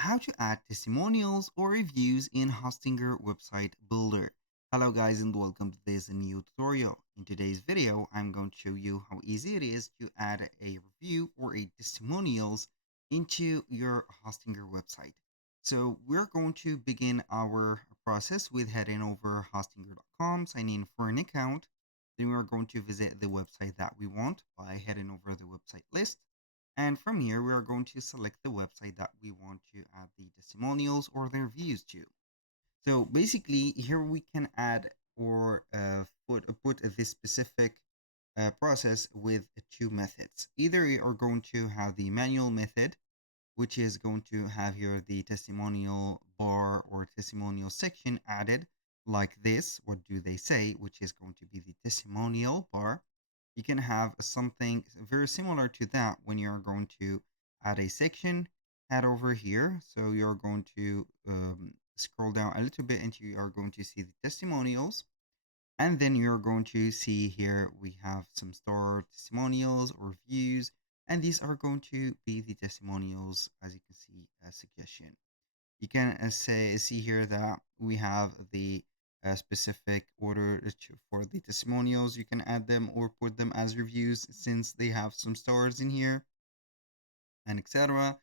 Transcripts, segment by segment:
how to add testimonials or reviews in Hostinger website builder. Hello guys and welcome to this new tutorial. In today's video, I'm going to show you how easy it is to add a review or a testimonials into your Hostinger website. So we're going to begin our process with heading over hostinger.com, sign in for an account. Then we're going to visit the website that we want by heading over the website list. And from here, we are going to select the website that we want to add the testimonials or the reviews to. So basically, here we can add or put this specific process with two methods. Either we are going to have the manual method, which is going to have here the testimonial bar or testimonial section added like this. What do they say? Which is going to be the testimonial bar. You can have something very similar to that when you're going to add a section. Head over here. So you're going to scroll down a little bit and you are going to see the testimonials. And then you're going to see here we have some star testimonials or reviews. And these are going to be the testimonials, as you can see, a suggestion. You can see here that we have the specific order for the testimonials. You can add them or put them as reviews since they have some stars in here and etc.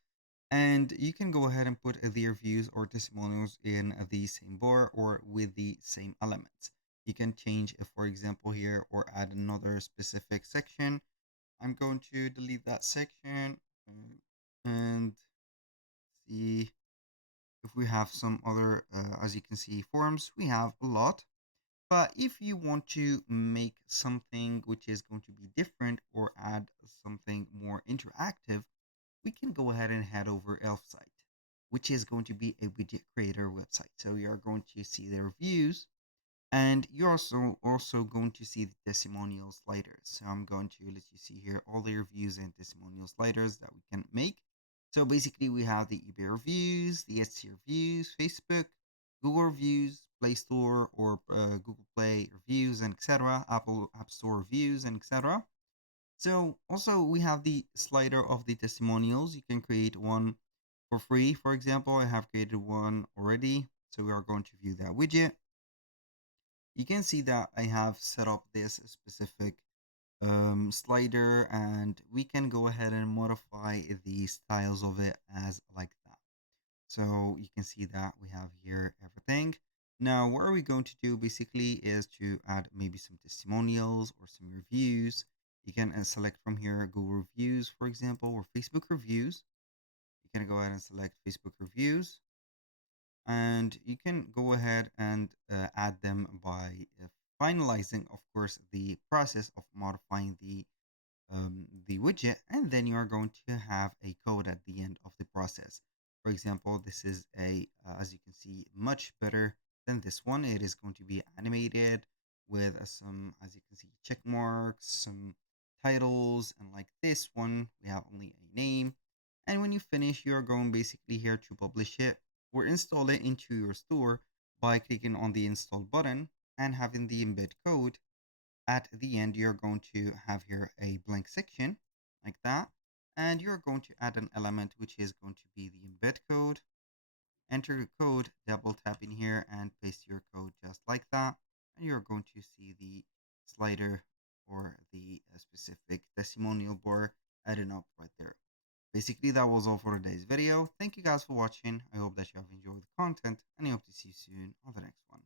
And you can go ahead and put the reviews or testimonials in the same bar or with the same elements. You can change, for example, here or add another specific section. I'm going to delete that section and see if we have some other, as you can see, forms. We have a lot. But if you want to make something which is going to be different or add something more interactive, we can go ahead and head over Elf site, which is going to be a widget creator website. So you are going to see the reviews and you're also going to see the testimonial sliders. So I'm going to let you see here all the reviews and testimonial sliders that we can make. So basically we have the eBay reviews, the Etsy reviews, Facebook, Google reviews, Play Store or Google Play reviews and etc. Apple App Store reviews and etc. So also we have the slider of the testimonials. You can create one for free. For example, I have created one already. So we are going to view that widget. You can see that I have set up this specific slider and we can go ahead and modify the styles of it as like that. So you can see that we have here everything. Now, what are we going to do basically is to add maybe some testimonials or some reviews. You can select from here Google reviews, for example, or Facebook reviews. You can go ahead and select Facebook reviews and you can go ahead and add them by finalizing, of course, the process of modifying the widget, and then you are going to have a code at the end of the process. For example, this is as you can see, much better than this one. It is going to be animated with some, as you can see, check marks, some titles, and like this one, we have only a name. And when you finish, you are going basically here to publish it or install it into your store by clicking on the install button and having the embed code. At the end, you're going to have here a blank section like that. And you're going to add an element, which is going to be the embed code. Enter your code, double tap in here and paste your code just like that. And you're going to see the slider or the specific testimonial bar adding up right there. Basically, that was all for today's video. Thank you guys for watching. I hope that you have enjoyed the content and I hope to see you soon on the next one.